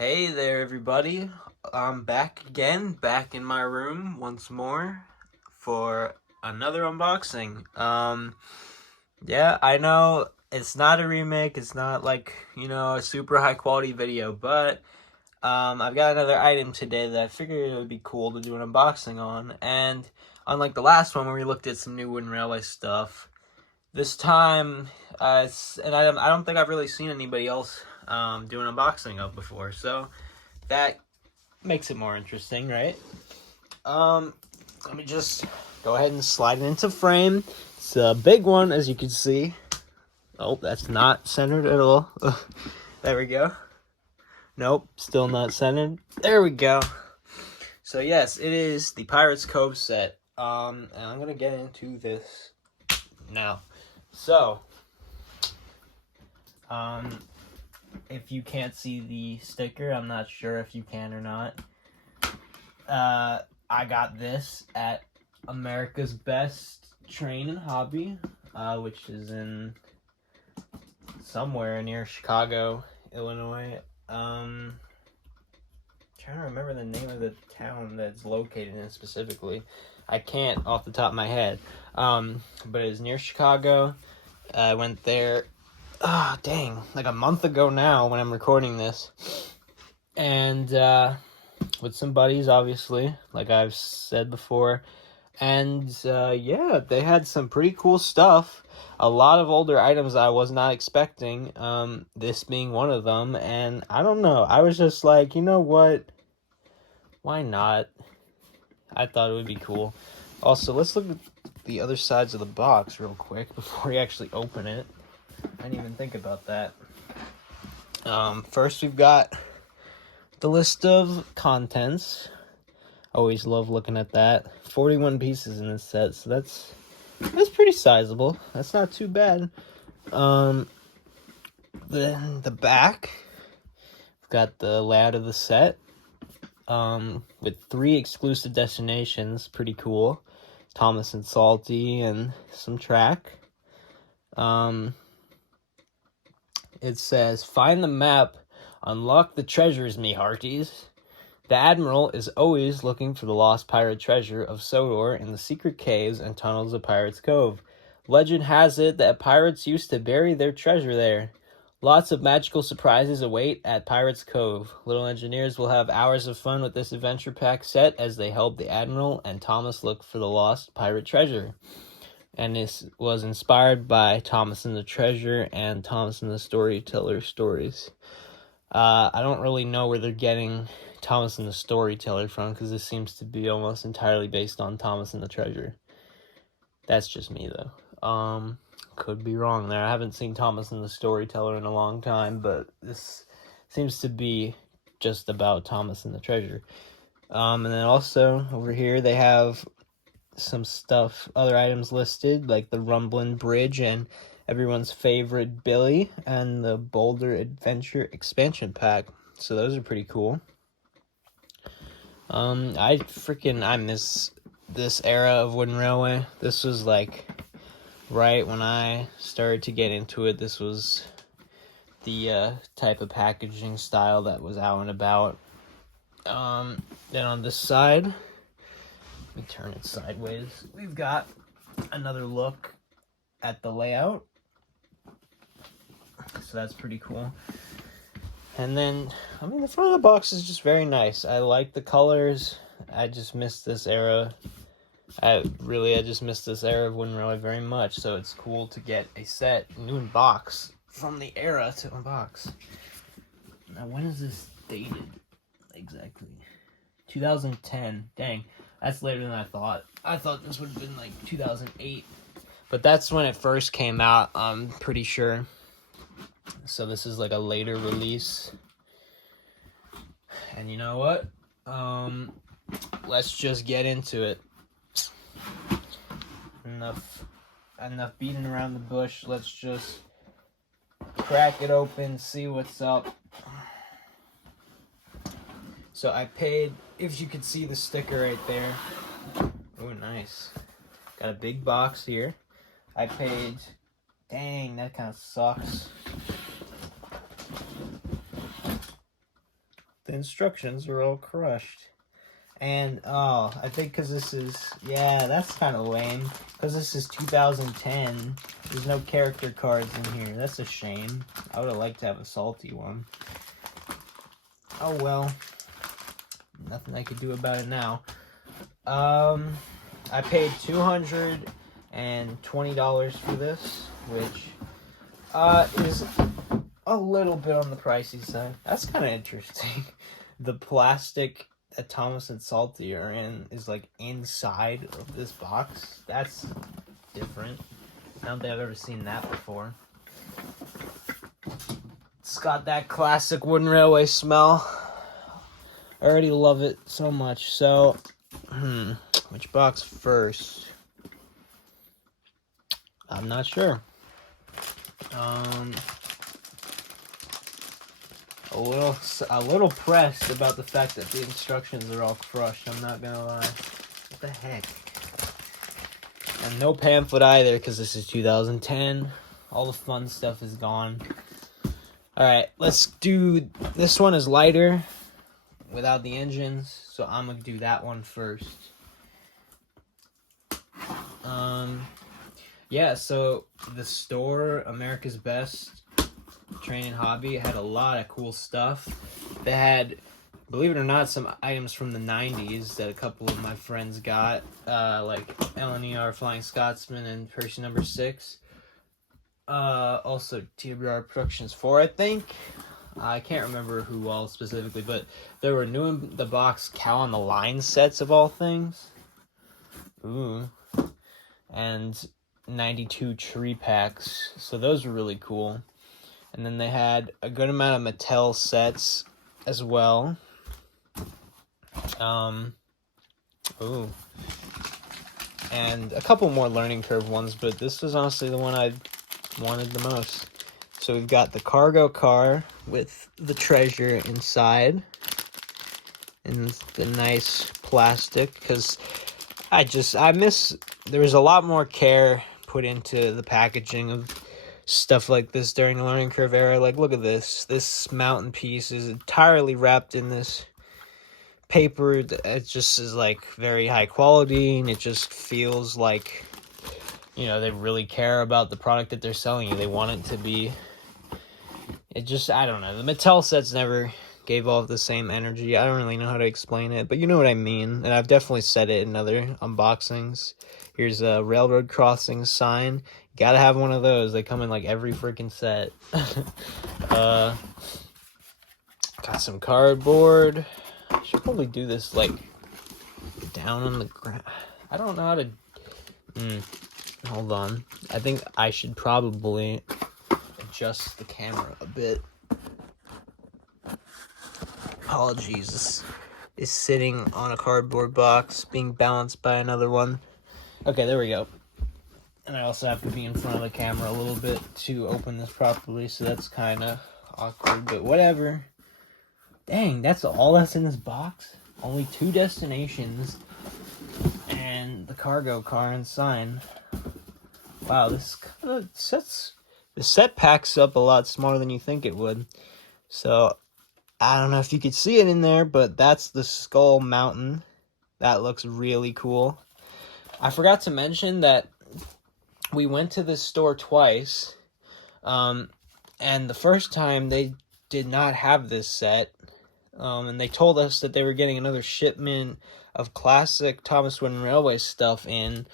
Hey there, everybody. I'm back again, back in my room once more for another unboxing. Yeah, I know it's not a remake, it's not like, a super high quality video, but I've got another item today that I figured it would be cool to do an unboxing on. And unlike the last one where we looked at some new Wooden Railway stuff, this time it's an item I don't think I've really seen anybody else do an unboxing of before, so that makes it more interesting, right? Let me just go ahead and slide it into frame. It's a big one, as you can see. Oh, that's not centered at all. There we go. Nope, still not centered. There we go. So yes, it is the Pirates Cove set. And I'm gonna get into this now. So, if you can't see the sticker, I'm not sure if you can or not. I got this at America's Best Train and Hobby, which is in somewhere near Chicago, Illinois. Trying to remember the name of the town that's located in specifically. I can't off the top of my head. But it's near Chicago. I went there, like a month ago now when I'm recording this. And, with some buddies, obviously, like I've said before. And, yeah, they had some pretty cool stuff. A lot of older items I was not expecting, this being one of them. And I don't know, I was just like, you know what? Why not? I thought it would be cool. Also, let's look at the other sides of the box real quick before we actually open it. I didn't even think about that. First we've got the list of contents. Always love looking at that. 41 pieces in this set, so that's pretty sizable. That's not too bad. Then the back, we've got the layout of the set. With 3 exclusive destinations, pretty cool. Thomas and Salty and some track. It says, find the map, unlock the treasures, me hearties. The Admiral is always looking for the lost pirate treasure of Sodor in the secret caves and tunnels of Pirates Cove. Legend has it that pirates used to bury their treasure there. Lots of magical surprises await at Pirates Cove. Little engineers will have hours of fun with this adventure pack set as they help the Admiral and Thomas look for the lost pirate treasure. And this was inspired by Thomas and the Treasure and Thomas and the Storyteller stories. I don't really know where they're getting Thomas and the Storyteller from, because this seems to be almost entirely based on Thomas and the Treasure. That's just me, though. Could be wrong there. I haven't seen Thomas and the Storyteller in a long time, but this seems to be just about Thomas and the Treasure. And then also, over here, they have some stuff, other items listed, like the Rumblin' Bridge and everyone's favorite Billy and the Boulder Adventure expansion pack. So those are pretty cool. I miss this era of Wooden Railway. This was like right when I started to get into it. This was the type of packaging style that was out and about. Then on this side, let me turn it sideways. We've got another look at the layout. So that's pretty cool. And then, the front of the box is just very nice. I like the colors. I just miss this era. I just miss this era of Wooden Railway very much. So it's cool to get a set new in box from the era to unbox. Now, when is this dated exactly? 2010. Dang, that's later than I thought. I thought this would have been like 2008. But that's when it first came out, I'm pretty sure. So this is like a later release. And you know what? Let's just get into it. Enough beating around the bush. Let's just crack it open, see what's up. So I paid, if you could see the sticker right there. Oh, nice. Got a big box here. I paid, dang, that kind of sucks. the instructions are all crushed. And, oh, I think because this is, yeah, that's kind of lame. Because this is 2010, there's no character cards in here. That's a shame. I would have liked to have a salty one. Oh, well. Nothing I could do about it now. I paid $220 for this, which is a little bit on the pricey side. That's kind of interesting. The plastic that Thomas and Salty are in is like inside of this box. That's different. I don't think I've ever seen that before. It's got that classic wooden railway smell. I already love it so much. So, which box first? I'm not sure. A little pressed about the fact that the instructions are all crushed. I'm not gonna lie. What the heck? And no pamphlet either, because this is 2010. All the fun stuff is gone. Alright, let's do... This one is lighter, without the engines, so I'm gonna do that one first. Yeah, so the store, America's Best Training Hobby, had a lot of cool stuff. They had, believe it or not, some items from the 90s that a couple of my friends got, like LNER Flying Scotsman and Percy number 6. Also TBR Productions 4, I think. I can't remember who all specifically, but there were new in the box Cow on the Line sets of all things. Ooh. And 92 tree packs. So those were really cool. And then they had a good amount of Mattel sets as well. Ooh. And a couple more Learning Curve ones, but this was honestly the one I wanted the most. So we've got the cargo car with the treasure inside. And the nice plastic, because I miss, there was a lot more care put into the packaging of stuff like this during the Learning Curve era. Like, look at this. This mountain piece is entirely wrapped in this paper. It just is, like, very high quality, and it just feels like, you know, they really care about the product that they're selling you. They want it to be... It just, I don't know. The Mattel sets never gave off the same energy. I don't really know how to explain it, but you know what I mean. And I've definitely said it in other unboxings. Here's a railroad crossing sign. Gotta have one of those. They come in like every freaking set. Got some cardboard. I should probably do this like down on the ground. I don't know how to... Hold on. I think I should probably adjust the camera a bit. Apologies. This is sitting on a cardboard box, being balanced by another one. Okay, there we go. And I also have to be in front of the camera a little bit to open this properly, so that's kind of awkward, but whatever. Dang, that's all that's in this box? Only 2 destinations and the cargo car and sign. Wow, this kind of sets... The set packs up a lot smaller than you think it would. So, I don't know if you could see it in there, but that's the Skull Mountain. That looks really cool. I forgot to mention that we went to this store twice. And the first time they did not have this set. And they told us that they were getting another shipment of classic Thomas Wooden Railway stuff in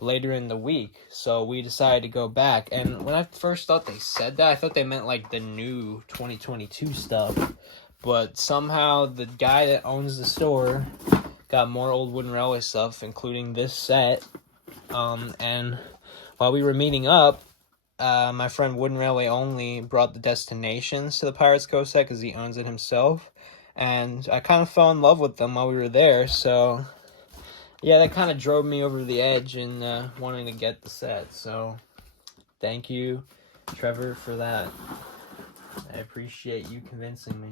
later in the week, so we decided to go back. And when I first thought they said that, I thought they meant like the new 2022 stuff, but somehow the guy that owns the store got more old Wooden Railway stuff, including this set. And while we were meeting up, my friend Wooden Railway Only brought the Destinations to the Pirates Cove set because he owns it himself, and I kind of fell in love with them while we were there. So yeah, that kind of drove me over the edge in wanting to get the set. So thank you, Trevor, for that. I appreciate you convincing me.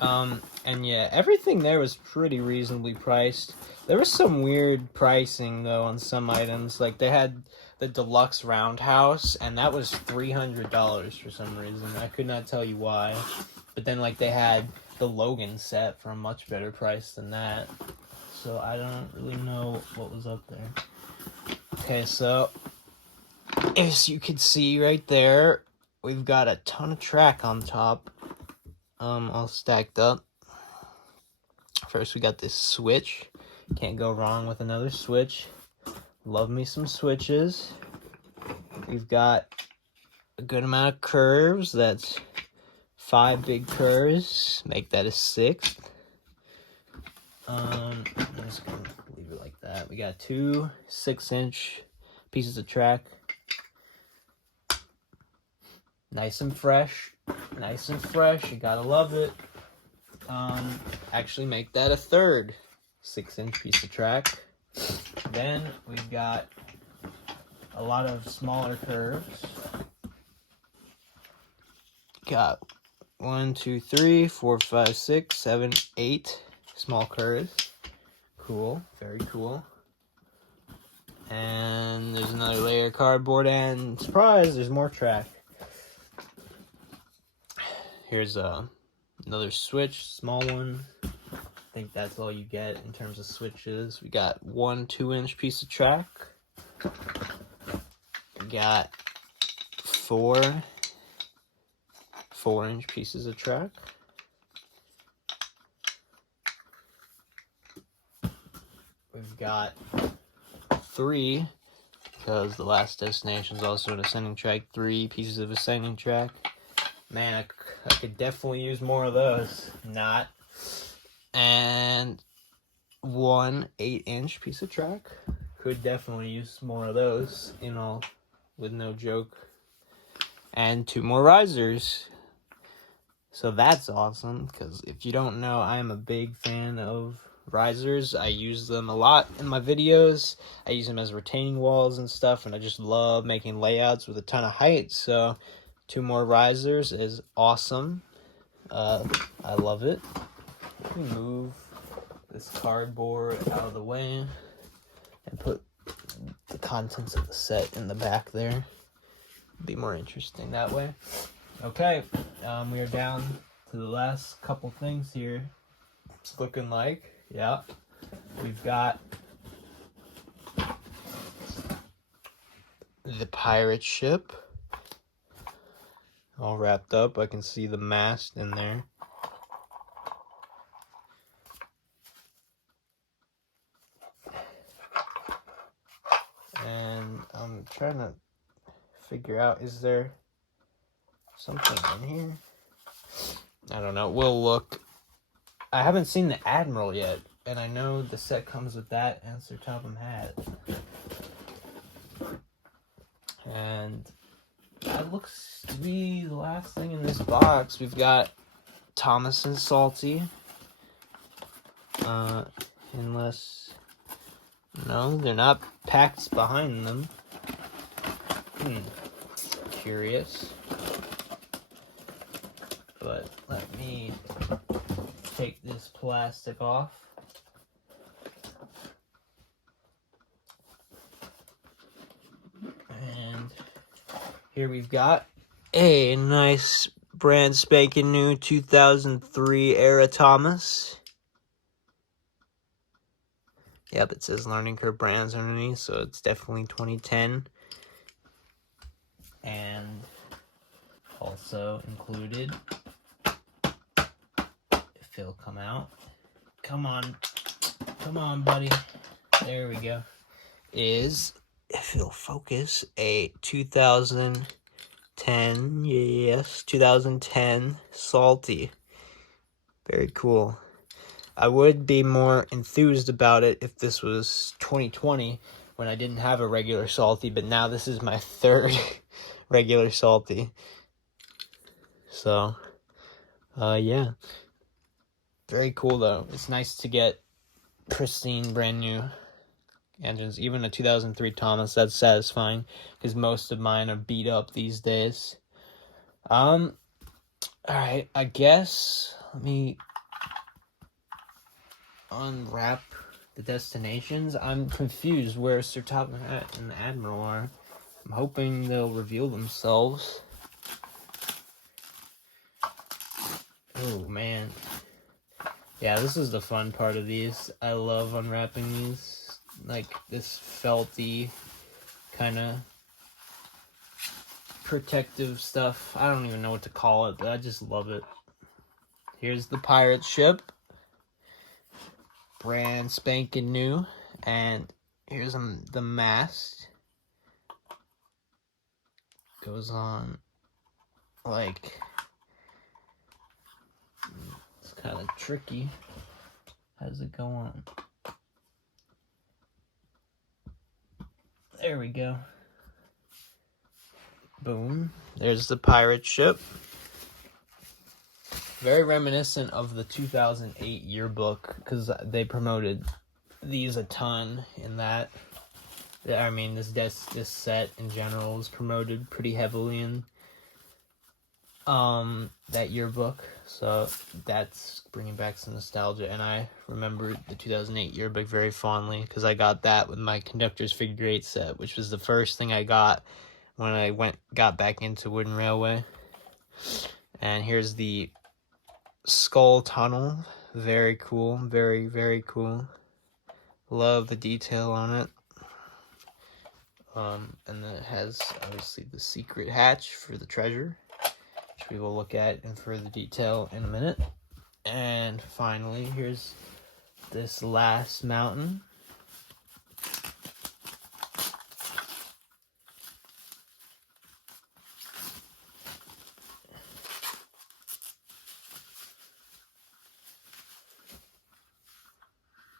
And yeah, everything there was pretty reasonably priced. There was some weird pricing, though, on some items. Like, they had the deluxe roundhouse, and that was $300 for some reason. I could not tell you why. But then, like, they had the Logan set for a much better price than that. So I don't really know what was up there. Okay, so as you can see right there, we've got a ton of track on top, all stacked up. First, we got this switch. Can't go wrong with another switch. Love me some switches. We've got a good amount of curves. That's 5 big curves. Make that a 6th. I'm just gonna leave it like that. We got 2 6-inch pieces of track. Nice and fresh. Nice and fresh. You gotta love it. Actually make that a 3rd 6-inch piece of track. Then we've got a lot of smaller curves. Got 1, 2, 3, 4, 5, 6, 7, 8 small curves. Cool, very cool. And there's another layer of cardboard, and surprise, there's more track. Here's another switch, small one. I think that's all you get in terms of switches. We got 1 2-inch piece of track. We got 4 4-inch pieces of track. We've got 3, because the last destination is also an ascending track, 3 pieces of ascending track. Man, I could definitely use more of those. Not. And 1 8-inch piece of track. Could definitely use more of those, with no joke. And 2 more risers. So that's awesome, because if you don't know, I am a big fan of risers. I use them a lot in my videos. I use them as retaining walls and stuff, and I just love making layouts with a ton of height. So 2 more risers is awesome. I love it. Let me move this cardboard out of the way and put the contents of the set in the back there. Be more interesting that way. Okay, we are down to the last couple things here. It's looking like, yeah, we've got the pirate ship all wrapped up. I can see the mast in there. And I'm trying to figure out, is there something in here? I don't know. We'll look. I haven't seen the Admiral yet, and I know the set comes with that and Sir Topham hat. And that looks to be the last thing in this box. We've got Thomas and Salty. Unless... No, they're not packed behind them. Curious. But let me take this plastic off. And here we've got a nice brand spanking new 2003 era Thomas. Yep, it says Learning Curve Brands underneath, so it's definitely 2010. And also included, if he'll come out. Come on, buddy. There we go. Is, if he'll focus, a 2010, yes, 2010 Salty. Very cool. I would be more enthused about it if this was 2020 when I didn't have a regular Salty, but now this is my 3rd regular Salty. So, yeah. Very cool, though. It's nice to get pristine, brand new engines. Even a 2003 Thomas, that's satisfying, because most of mine are beat up these days. Alright, I guess, let me unwrap the destinations. I'm confused where Sir Topham Hatt and the Admiral are. I'm hoping they'll reveal themselves. Oh, man. Yeah, this is the fun part of these. I love unwrapping these. Like, this felty kind of protective stuff. I don't even know what to call it, but I just love it. Here's the pirate ship. Brand spanking new. And here's the mast. Goes on like... It's kind of tricky. How does it go on? There we go. Boom. There's the pirate ship. Very reminiscent of the 2008 yearbook, because they promoted these a ton in that. I mean, this set in general was promoted pretty heavily in that yearbook, so that's bringing back some nostalgia. And I remember the 2008 yearbook very fondly, because I got that with my conductor's figure 8 set, which was the first thing I got when I got back into Wooden Railway. And here's the skull tunnel. Very cool. Very, very cool. Love the detail on it. And then it has, obviously, the secret hatch for the treasure, which we will look at in further detail in a minute. And finally, here's this last mountain.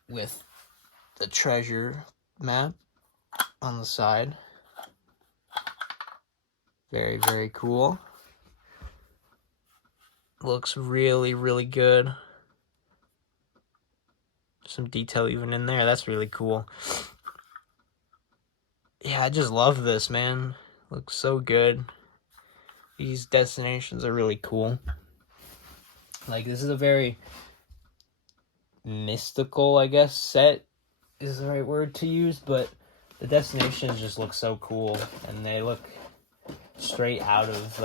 With the treasure map on the side. Very, very cool. Looks really, really good. Some detail even in there. That's really cool. Yeah, I just love this, man. Looks so good. These destinations are really cool. Like, this is a very mystical, I guess, set is the right word to use, but the destinations just look so cool, and they look straight out of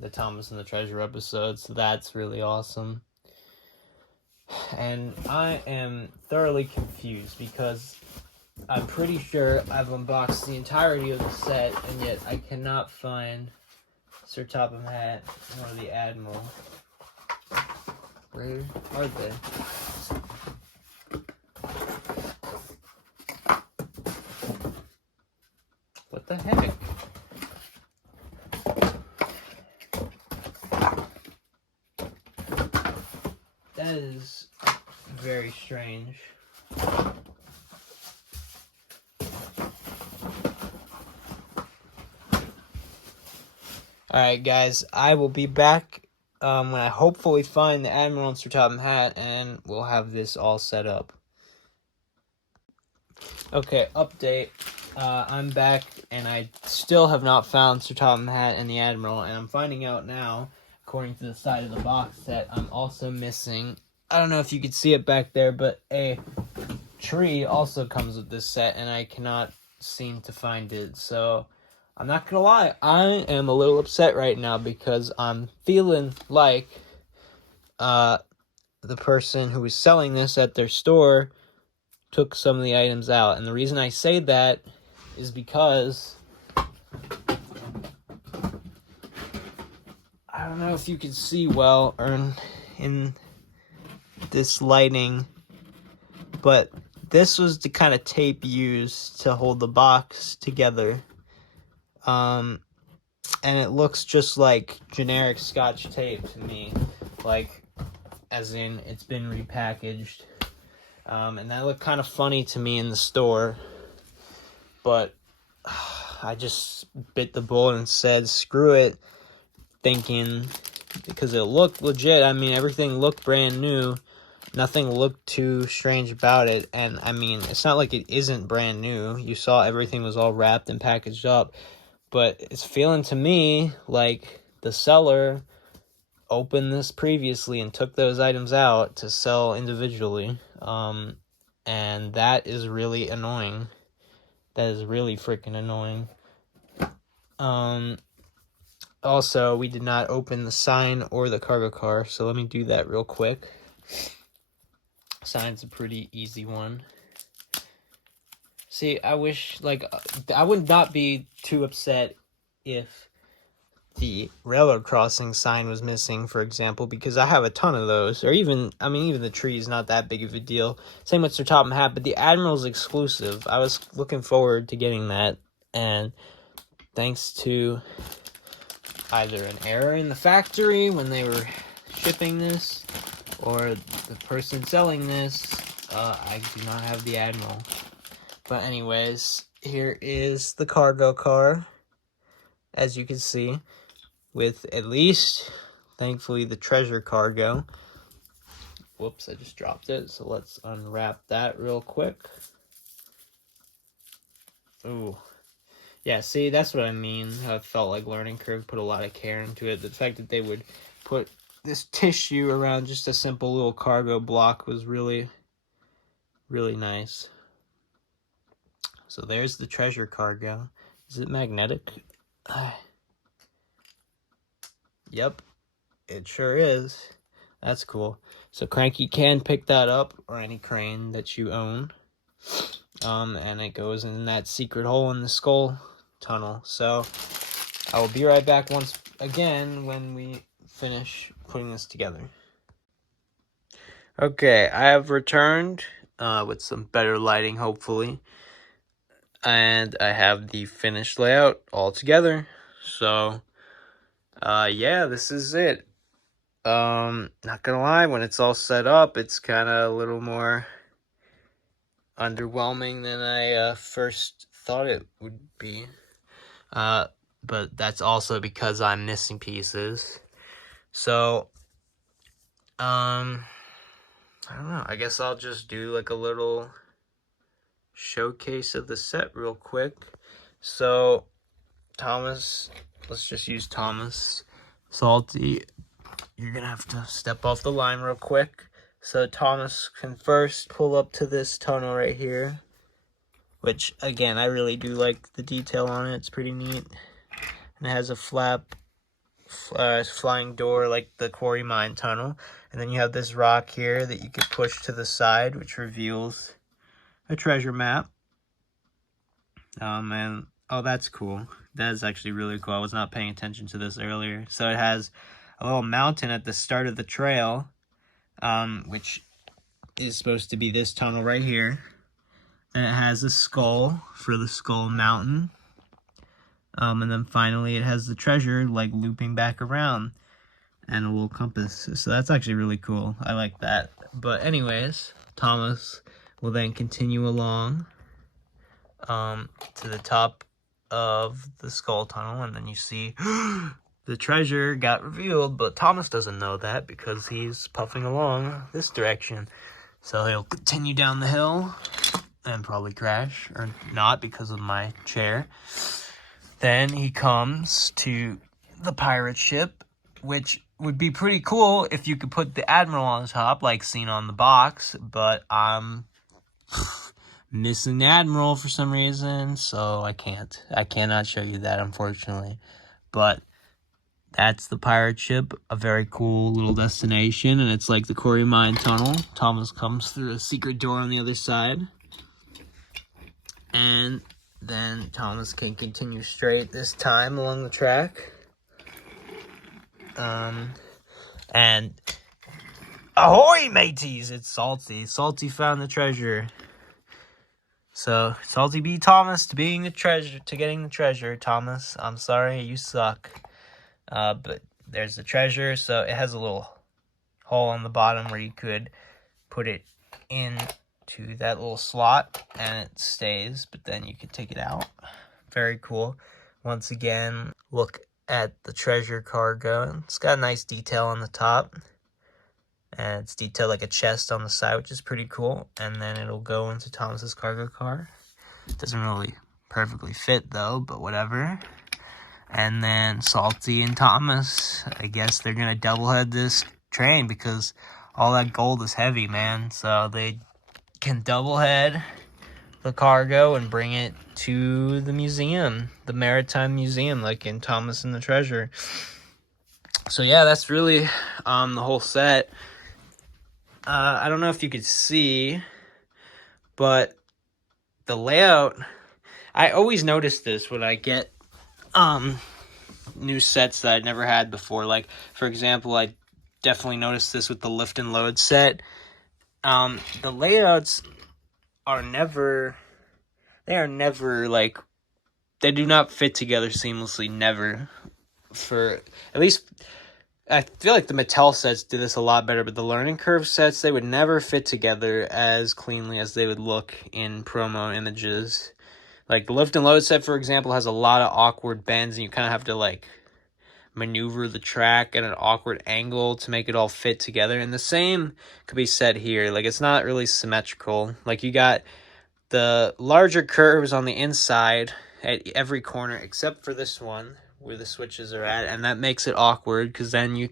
the Thomas and the Treasure episode, so that's really awesome. And I am thoroughly confused, because I'm pretty sure I've unboxed the entirety of the set, and yet I cannot find Sir Topham Hatt nor the Admiral. Where are they? What the heck? That is very strange. Alright, guys, I will be back when I hopefully find the Admiral and Sir Topham Hatt, and we'll have this all set up. Okay, update. I'm back, and I still have not found Sir Topham Hatt and the Admiral, and I'm finding out now, according to the side of the box set, I'm also missing, I don't know if you could see it back there, but a tree also comes with this set, and I cannot seem to find it. So I'm not gonna lie, I am a little upset right now, because I'm feeling like the person who was selling this at their store took some of the items out. And the reason I say that is because I don't know if you can see well or in this lighting, but this was the kind of tape used to hold the box together. And it looks just like generic Scotch tape to me, like, as in it's been repackaged. And that looked kind of funny to me in the store, but I just bit the bullet and said, screw it, thinking, because it looked legit. I mean, everything looked brand new. Nothing looked too strange about it. And, I mean, it's not like it isn't brand new. You saw everything was all wrapped and packaged up. But it's feeling to me like the seller opened this previously and took those items out to sell individually. And that is really annoying. That is really freaking annoying. Also, we did not open the sign or the cargo car, so let me do that real quick. Sign's a pretty easy one. See, I wish, like, I would not be too upset if the railroad crossing sign was missing, for example, because I have a ton of those. Or even, I mean, even the tree is not that big of a deal. Same with Sir Topham Hatt, but the Admiral's exclusive. I was looking forward to getting that, and thanks to either an error in the factory when they were shipping this, or the person selling this, I do not have the Admiral. But anyways, here is the cargo car, as you can see, with at least, thankfully, the treasure cargo. Whoops, I just dropped it, so let's unwrap that real quick. Ooh. Yeah, see, that's what I mean. I felt like Learning Curve put a lot of care into it. The fact that they would put this tissue around just a simple little cargo block was really, really nice. So there's the treasure cargo. Is it magnetic? Yep, it sure is. That's cool. So Cranky can pick that up, or any crane that you own. And it goes in that secret hole in the skull tunnel. So I will be right back once again when we finish putting this together. Okay, I have returned with some better lighting, hopefully. And I have the finished layout all together. So, yeah, this is it. Not gonna lie, when it's all set up, it's kind of a little more underwhelming than I first thought it would be. But that's also because I'm missing pieces. So, I don't know. I guess I'll just do like a little showcase of the set real quick. So, Thomas, let's just use Thomas. Salty, you're gonna have to step off the line real quick. So Thomas can first pull up to this tunnel right here, which, again, I really do like the detail on it. It's pretty neat. And it has a flying door like the quarry mine tunnel. And then you have this rock here that you could push to the side, which reveals a treasure map. And, oh, that's cool. That is actually really cool. I was not paying attention to this earlier. So it has a little mountain at the start of the trail, which is supposed to be this tunnel right here. Then it has a skull for the Skull Mountain. And then finally it has the treasure like looping back around and a little compass. So that's actually really cool. I like that. But anyways, Thomas will then continue along to the top of the skull tunnel, and then you see the treasure got revealed, but Thomas doesn't know that because he's puffing along this direction. So he'll continue down the hill and probably crash, or not because of my chair. Then he comes to the pirate ship, which would be pretty cool if you could put the Admiral on top, like seen on the box, but I'm missing the Admiral for some reason, so I cannot show you that, unfortunately. But that's the pirate ship, a very cool little destination, and it's like the quarry mine tunnel. Thomas comes through a secret door on the other side, and then Thomas can continue straight this time along the track. And ahoy, mateys! It's Salty. Salty found the treasure. So, Salty beat Thomas to getting the treasure. Thomas, I'm sorry, you suck. But there's the treasure, so it has a little hole on the bottom where you could put it into that little slot, and it stays, but then you could take it out. Very cool. Once again, look at the treasure cargo. It's got a nice detail on the top, and it's detailed like a chest on the side, which is pretty cool. And then it'll go into Thomas's cargo car. It doesn't really perfectly fit though, but whatever. And then Salty and Thomas, I guess they're gonna doublehead this train because all that gold is heavy, man. So they can doublehead the cargo and bring it to the museum, the Maritime Museum, like in Thomas and the Treasure. So yeah, that's really the whole set. I don't know if you could see, but the layout, I always notice this when I get new sets that I'd never had before. Like, for example, I definitely noticed this with the lift and load set. The layouts are never, like, they do not fit together seamlessly, never. For, at least, I feel like the Mattel sets do this a lot better, but the Learning Curve sets, they would never fit together as cleanly as they would look in promo images. Like, the lift and load set, for example, has a lot of awkward bends, and you kind of have to, like, maneuver the track at an awkward angle to make it all fit together. And the same could be said here. Like, it's not really symmetrical. Like, you got the larger curves on the inside at every corner, except for this one, where the switches are at, and that makes it awkward, because then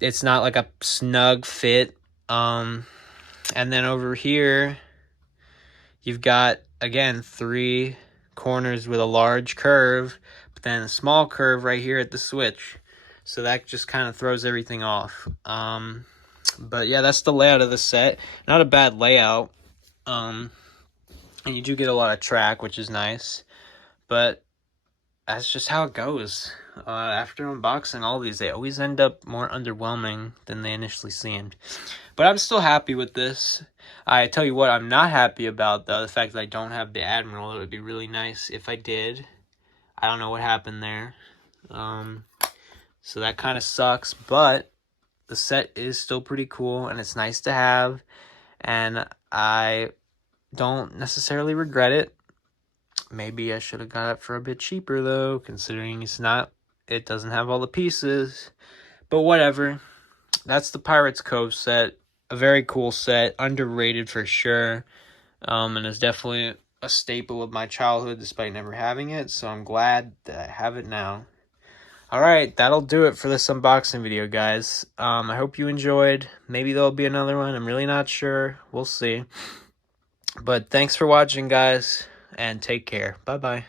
it's not like a snug fit. And then over here, you've got, again, 3 corners with a large curve, but then a small curve right here at the switch. So that just kind of throws everything off. But yeah, that's the layout of the set. Not a bad layout. And you do get a lot of track, which is nice. But that's just how it goes. After unboxing all these, they always end up more underwhelming than they initially seemed. But I'm still happy with this. I tell you what, I'm not happy about, though, the fact that I don't have the Admiral. It would be really nice if I did. I don't know what happened there. So that kind of sucks, but the set is still pretty cool, and it's nice to have, and I don't necessarily regret it. Maybe I should have got it for a bit cheaper, though, considering it doesn't have all the pieces. But whatever. That's the Pirates Cove set. A very cool set. Underrated for sure. And it's definitely a staple of my childhood despite never having it. So I'm glad that I have it now. Alright, that'll do it for this unboxing video, guys. I hope you enjoyed. Maybe there'll be another one. I'm really not sure. We'll see. But thanks for watching, guys. And take care. Bye-bye.